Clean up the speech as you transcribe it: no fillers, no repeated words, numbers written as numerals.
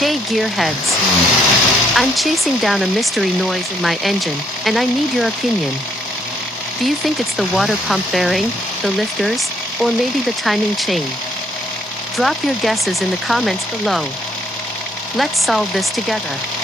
Hey gearheads. I'm chasing down a mystery noise in my engine, and I need your opinion. Do you think it's the water pump bearing, the lifters, or maybe the timing chain? Drop your guesses in the comments below. Let's solve this together.